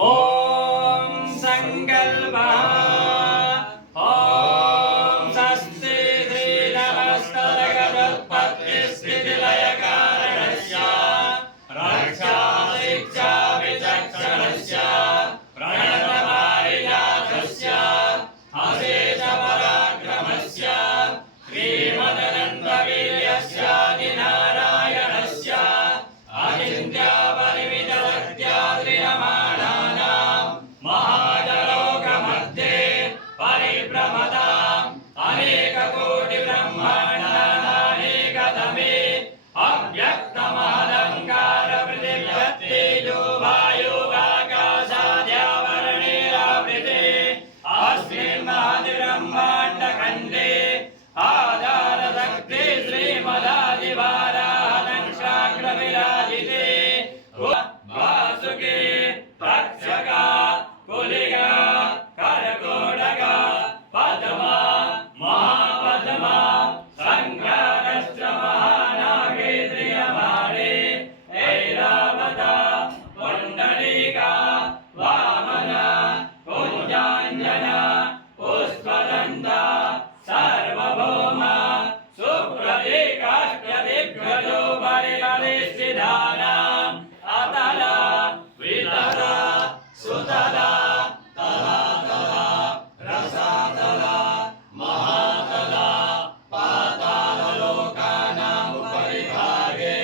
ॐ संकल्पः ॐ स्वस्ति श्रीनमस्तरगजोत्पत्तिस्थितिलयकारणस्य रक्षा शिक्षा विचक्षणस्य प्रणतपारिजातस्य अशेषपराक्रमस्य श्रीमदनन्दवीर्यस्य नारायणस्य अचिन्त्यपरिमितशक्त्याद्रियमाणानां महाजलोकमध्ये परिभ्रमताम् अनेककोटिब्रह्माण्डानामेकतमे अव्यक्तमहदङ्कारपृथिव्यत्तेजो वायुवाकाशाद्यावरणेरावृते अस्मिन् महद्ब्रह्माण्डखण्डे आधारशक्ति श्रीमदादिवाराहदंशाग्रविराजिते वासुके तक्षका कुलिका करकोटका पद्मा महापद्मा संघारश्च महानागेन्द्रियमाणे ऐरावता पुण्डरीका वामना कुञ्जाञ्जना पुष्पदन्ता सार्वभौमा सुप्रतीकाष्टदिग्गजो परिबलिष्ठिधानाम् अतला वितला सुतला तलातला रसातला महातला पाताललोकानाम् उपरिभागे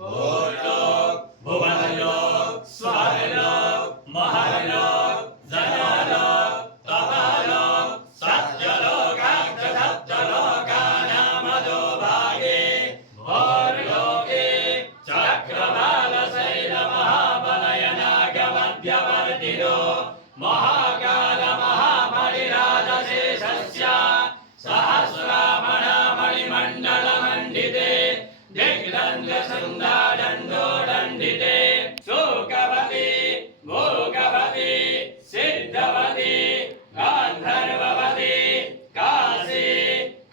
भूलोक भुवनलोक स्वर्गलोक महर्लोक जललोक तपलोक सत्यलोकाच्च सप्तलोकानाम् अधोभागे भोर्लोके चक्रवालशैलमहाबलयनागमध्यवर्तिनो महाकाल महाबलिराजशेषस्य सहस्रामणमणिमण्डलमण्डिते दिग्दण्डसुन्दरदण्डोदण्डिते शोकवती भोगवती सिद्धवती गान्धर्ववती काशी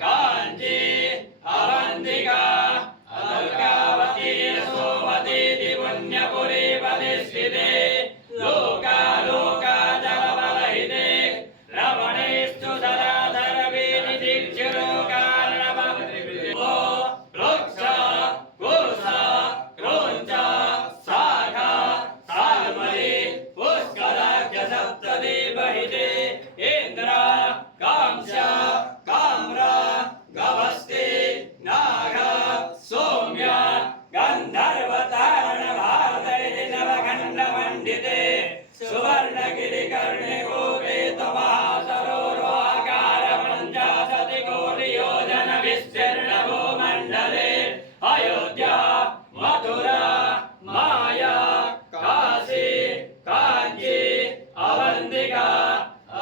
काञ्ची अवन्तिका अलकावती सोमतीति पुण्यपुरी प्रतिष्ठिते लोकालोकाचलबलहिते रमणेषु सदाधरवीनिदीक्षिरोकारणवो वृक्ष कुश क्रोञ्च शाखा साल्मली पुष्कराख्य सप्तदीपहिते इन्द्र कांश काम्र गवस्ति नाग सौम्य गन्धर्वतारण भारतैति नवखण्डमण्डिते सुवर्णगिरिकर्णिकोपेतमहासरोरोहाकार पञ्चाशतिकोटियोजनविस्तीर्णभूमण्डले अयोध्या मथुरा माया काशी काञ्ची अवन्तिका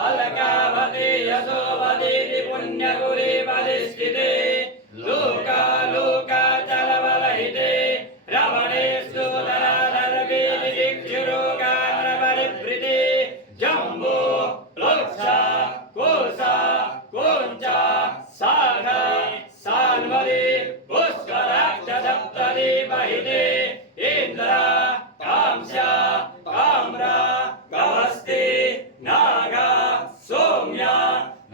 अलकावती यशोवतीति पुण्यपुरी प्रतिष्ठिते लोकालोकाचलबलहिते रमणेषु सुन्दरदर्वीनिदीक्षिरोगानपरिवृते जम्बो वृक्ष कुश कुञ्च शाखा साल्मली पुष्कराख्य सप्तदीपहिते इन्द्र कांश काम्र गवस्ति नाग सौम्य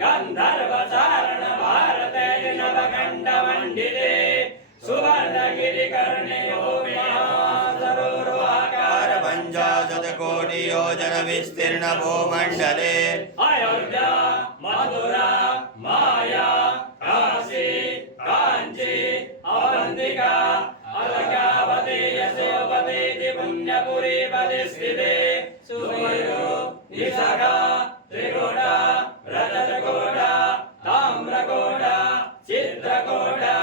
गन्धर्वचारण भारतैति नवखण्डमण्डिते सुवर्णगिरिकर्णिकोपेतमहासरोरोहाकार पञ्चाशतकोटियोजनविस्तीर्णभूमण्डले अयोध्या मथुरा माया काशी काञ्ची अवन्तिका अलकावती यशोवतीति पुण्यपुरी प्रतिष्ठिते सुमयो निशका त्रिकोटा रजतकोटा ताम्रकोटा चित्रकोटा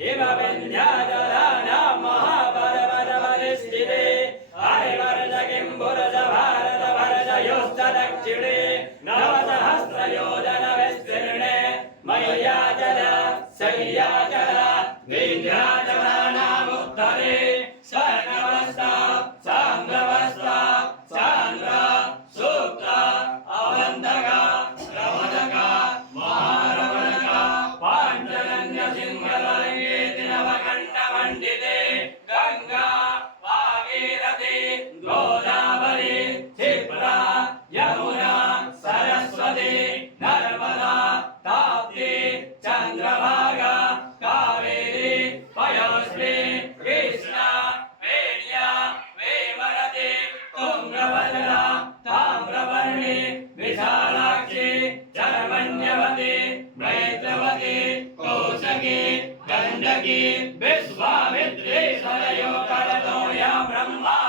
हिमविन्ध्याचलानां महापर्वतपरिस्थिते हरिवर्ष किम्बुरज भारतवर्षयोश्च दक्षिणे नवसहस्रयोजन ब्रह्मा